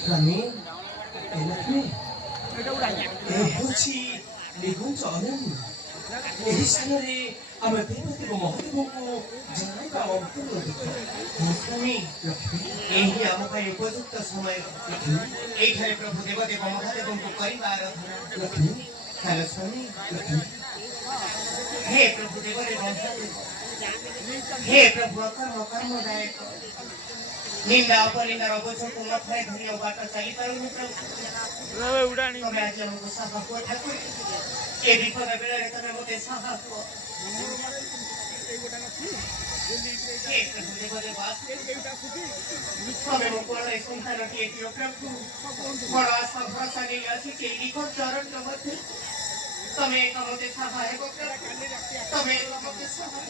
स्वामी लक्ष्मी ହେଉଛି ନିଘଞ୍ଚ ଅନନ୍ୟ ଏହି ସ୍ଥାନରେ ଆମେ ଦେବଦେବ ମହାଦେବଙ୍କୁ ଜଣାଇବା ଅନ୍ତର୍ଗତ ସ୍ୱାମୀ ଲକ୍ଷ୍ମୀ ଏହି ଆମ ପାଇଁ ଉପଯୁକ୍ତ ସମୟ ଲକ୍ଷ୍ମୀ ଏଇଠାରେ ପ୍ରଭୁ ଦେବଦେବ ମହାଦେବଙ୍କୁ କରିବା ଆରାଧନା ଲକ୍ଷ୍ମୀ ଚାଲ ସ୍ୱାମୀ ଲକ୍ଷ୍ମୀ हे प्रभु देवदेव महादेव हे प्रभु अकर्म कर्मदायक निंदा अपनिंदार अवचको मथाय धरी बाट चली पारुनु प्रभु तमे आज हमको साहा को ठाकुर ए विपद बेला तमे मते साहा को हे प्रभु देवदेव तमे मो कोळे संतान के दियो प्रभु बड़ा आशा भरोसा नहीं आसी के लिखो चरण मध्य तमे कमते सहाय को तमे कमते सहाय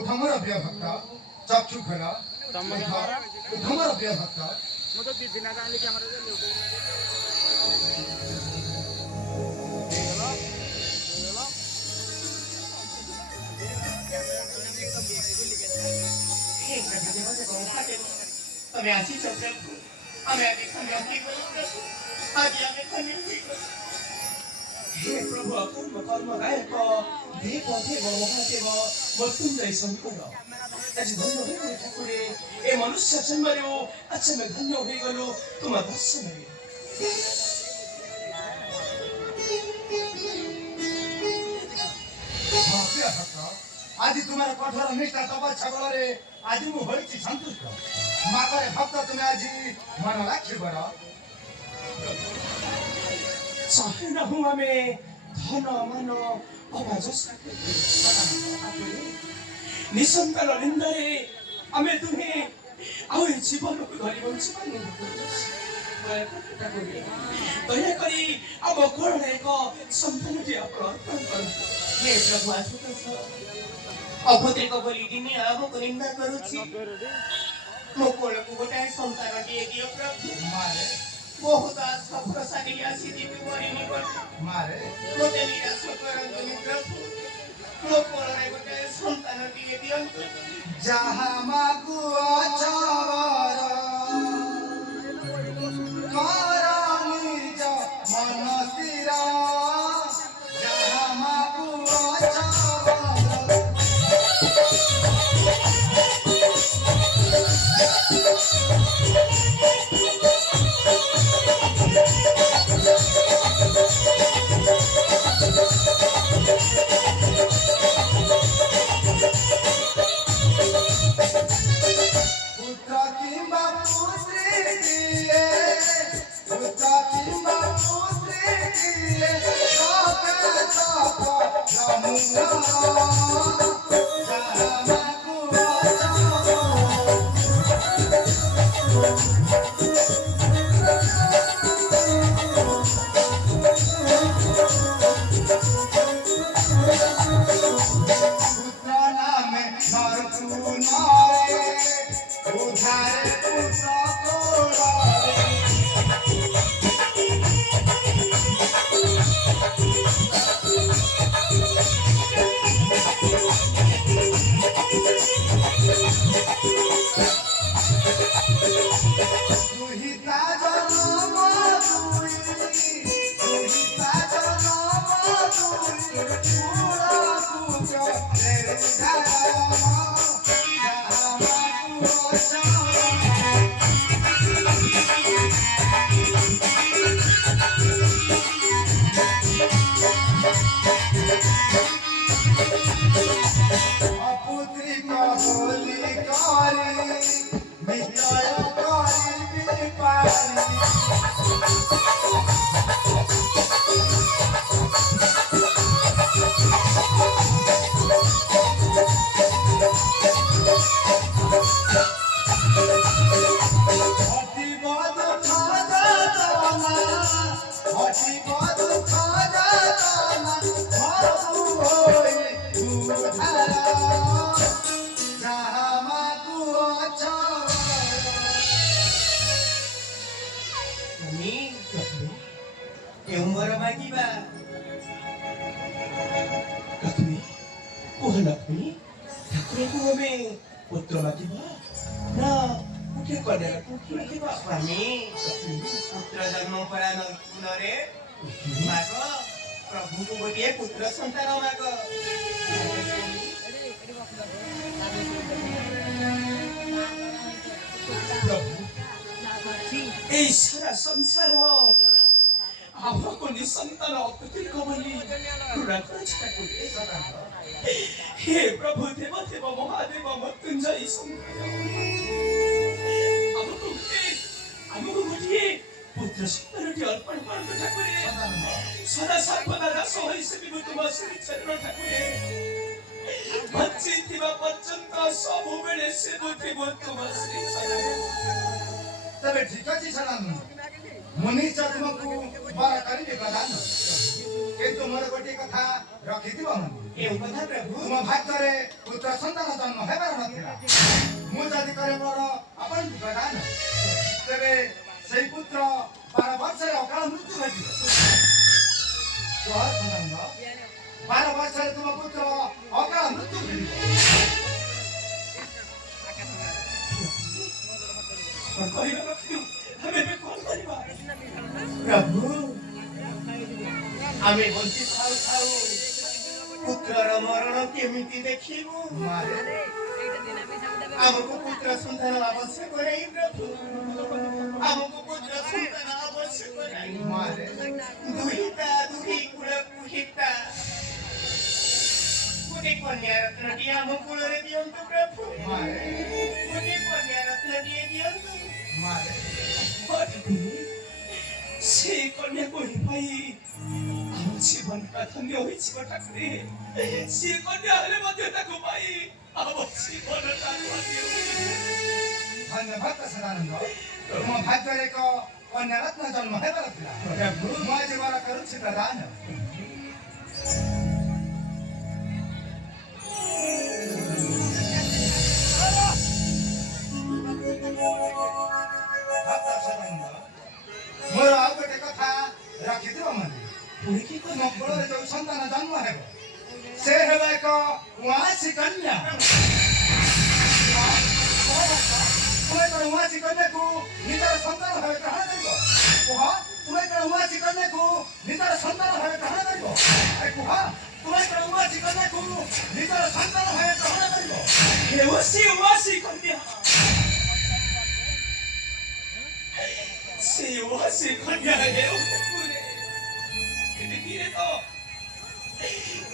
उठमर अभ्य भक्ता चक्षु खला उठमर अभ्य भक्ता मो तो दिना का लेके हमरा हमें आशी चल हमें आगे खन्या की आगे हमें खन्या की हे प्रभु कर्म कर्म गायक ଦେବ ମହାଦେବ ମୃତ୍ୟୁଞ୍ଜୟ ଶଙ୍କର ଆଜି ଧନ୍ୟ ହୋଇଗଲେ ଠାକୁରେ ଏ ମନୁଷ୍ୟ ଜନ୍ମରେ ଆଚ୍ଛା ଆମେ ଧନ୍ୟ ହୋଇଗଲୁ ତୁମ ଦର୍ଶନରେ आज तुम्हारा कठोर निष्ठा तपस्या बलरे आज मु होइछि संतुष्ट मागरे भक्त तुम्हें आज मन लाखी बर चाहे न हूँ हमें धन मन अबाजस्ता निसंतान निंदारे हमें तुम्हें ଆଉ ଏ ଜୀବନକୁ ଧରି ବଞ୍ଚିପାରୁନି ଦୟାକରି ଆମ କୋଳରେ ଏକ ସନ୍ତାନଟି ଆପଣ ଅର୍ପଣ କରନ୍ତୁ ହେ ପ୍ରଭୁ ଆଶୁତୋଷ ଅଭଦ୍ରିକ ବୋଲି ଦିନେ ଆମକୁ ନିନ୍ଦା କରୁଛି ମୋ କୋଳକୁ ଗୋଟାଏ ସନ୍ତାନଟିଏ ଦିଅ ପ୍ରଭୁ मारे ବହୁତ ଆଶା ଭରସା ନେଇ ଆସିଯିବି ମୋରି ନିକଟ मारे ମୋତେ ନିରାଶ କରନ୍ତୁନି ପ୍ରଭୁ ମୋ କୋଳରେ ଗୋଟାଏ ସନ୍ତାନଟିଏ ଦିଅନ୍ତୁ जहाँ मागु अचावर निज मन स्थिर जहाँ मागु अचावर पुत्र मागिबा ना मुखे कन्या पुत्र मागिबा स्वामी पुत्र जन्म परा नरे माग प्रभु को गोटे पुत्र संतान माग प्रभु ए सारा संसार आपको निसंतान अत्यधिक बोली हे प्रभु देव देव महादेव मृत्युंजय हमको गोटे पुत्र सन्तानटी अर्पण करतो ठाकुरे सदा सर्वदा दास होई सेबिबु तुम श्री चरण ठाकुरे बच्चिथिबा पर्यंत सबु बेले सेबुथिबु तुम श्री चरण तबे ठीक अछि सनन मुनि तुमको बरा करिबे प्रदान किंतु मोर गोटे कथा रखिथिबो ए कथा प्रभु तुम भाग्ୟରେ पुत्र सन्तान जन्म हेबार नथिला मु जदि करे मोर अपन प्रदान तबे सेई पुत्र 12 वर्षर अकाल मृत्यु घटिबो तोहर सन्तान 12 वर्षर तुम पुत्र अकाल मृत्यु घटिबो प्रभु आमे बंची थाउ थाउ पुत्रर ମରଣ କେମିତି ଦେଖିବୁ? ମାରେ ଆମକୁ ପୁତ୍ର ସନ୍ତାନ ଆବଶ୍ୟକ ନାହିଁ ପ୍ରଭୁ, ଆମକୁ ପୁତ୍ର ସନ୍ତାନ ଆବଶ୍ୟକ ନାହିଁ। ମାରେ ଦୁହିତା ଦୁହି କୂଳକୁ ହିତା, ଗୋଟେ କନ୍ୟା ରତ୍ନଟିଏ ଆମ କୂଳରେ ଦିଅନ୍ତୁ ପ୍ରଭୁ, ମାରେ ଗୋଟେ କନ୍ୟା ରତ୍ନଟିଏ ଦିଅନ୍ତୁ। ମାରେ ସେ କନ୍ୟାକୁ ହିଁ ପାଇ ଆମ ଜୀବନଟା ଧନ୍ୟ ହୋଇଯିବ ଠାକୁରେ। ସେ କନ୍ୟା ହେଲେ ମଧ୍ୟ ତାକୁ ପାଇ ଆମ ଜୀବନଟା ଧନ୍ୟ ହୋଇଯିବ। ଧନ୍ୟବାଦ ସଦାନନ୍ଦ। ମୋ ଭାଗ୍ୟରେ ଏକ କନ୍ୟା ରତ୍ନ ଜନ୍ମ ହେବାର ଥିଲା। ମୁଁ ଆଜି ବର କରୁଛି ପ୍ରଦାନ। ଭକ୍ତ ସଦାନନ୍ଦ, ମୋର ଆଉ ଗୋଟେ କଥା ରଖିଥିବ ମନେ। ପୁଣି କି ମୋ କୋଳରେ ଯୋଉ ସନ୍ତାନ ଜନ୍ମ ହେବ ସେ ହେବ ଏକ ଉଆଁସୀ କନ୍ୟା। ତୁମେ କଣ ଉଆଁସୀ କନ୍ୟାକୁ ନିଜର ସନ୍ତାନ ଭାବେ ଗ୍ରହଣ କରିବ? କୁହ, ତୁମେ କଣ ଉଆଁସୀ କନ୍ୟାକୁ ନିଜର ସନ୍ତାନ ଭାବେ ଗ୍ରହଣ କରିବ? କୁହ, ତୁମେ କଣ ଉଆଁସୀ କନ୍ୟାକୁ ନିଜର ସନ୍ତାନ ଭାବେ ଗ୍ରହଣ କରିବ? ହେଉସି ଉଆସି କନ୍ୟା, ସେ ଉଆସି କନ୍ୟା ହେଉ ଠାକୁରେ।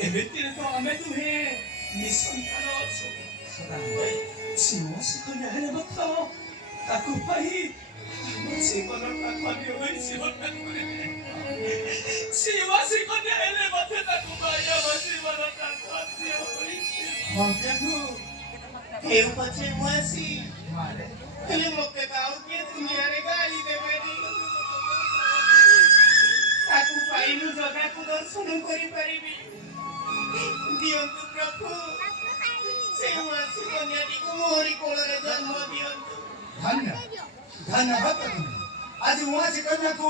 ଏମିତିରେ ତ ଆମେ ଦୁହେଁ ନିଃସନ୍ତାନ ଅଛୁ। ସେ ଉଆସି କନ୍ୟା ହେଲେ ମଧ୍ୟ ତାକୁ ପାଇ ଆମ ଜୀବନଟା ଧନ୍ୟ ହୋଇଯିବ ଠାକୁରେ। ସେ ଉଆସି କନ୍ୟା ହେଲେ ମଧ୍ୟ ତାକୁ ପାଇ ଆମ ଜୀବନଟା ଧନ୍ୟ ହୋଇଯିବ। ପ୍ରଭୁ ହେଉ ପଛେ ଉଆସି, ମାରେ ହେଲେ ମୋତେ ତ ଆଉ କିଏ ଦୁନିଆରେ ଗାଳି ଦେବେନି। ତାକୁ ପାଇ ମୁଁ ଜଗାକୁ ଦର୍ଶନ କରିପାରିବି। ଦିଅନ୍ତୁ ପ୍ରଭୁ, ସେ ଉଆସି କନ୍ୟାଟିକୁ ମୋରି କୋଳରେ ଜନ୍ମ ଦିଅନ୍ତୁ। ଧନ୍ୟ ଧନ୍ୟବାଦ ତୁମେ ଆଜି ଉଆଁସୀ କନ୍ୟାକୁ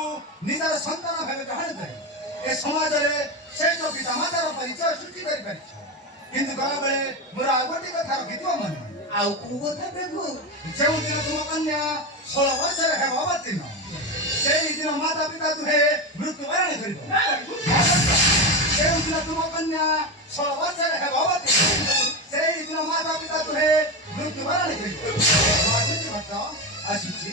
ନିଜର ସନ୍ତାନ ଭାବେ ଗ୍ରହଣ କରି ଏ ସମାଜରେ ଶ୍ରେଷ୍ଠ ପିତା ମାତାର ପରିଚୟ ସୃଷ୍ଟି କରିପାରିଛ। କିନ୍ତୁ ଗଲାବେଳେ ମୋର ଆଉ ଗୋଟେ କଥା ରଖିଥିବ ମନେ। ଆଉ କୋଉ କଥା ପ୍ରଭୁ? ଯେଉଁଦିନ ତୁମ କନ୍ୟା 16 ବର୍ଷର ହେବ ଅବତୀର୍ଣ୍ଣ, ସେଇଦିନ ମାତା ପିତା ଦୁହେଁ ମୃତ୍ୟୁବରଣ କରିବ। ଯେଉଁଦିନ ତୁମ କନ୍ୟା 16 ବର୍ଷର ହେବ ଅବତୀର୍ଣ୍ଣ, ସେଇଦିନ ମାତା ପିତା ଦୁହେଁ ମୃତ୍ୟୁବରଣ କରିବ। ଆସୁଛି ଭକ୍ତ, ଆସୁଛି।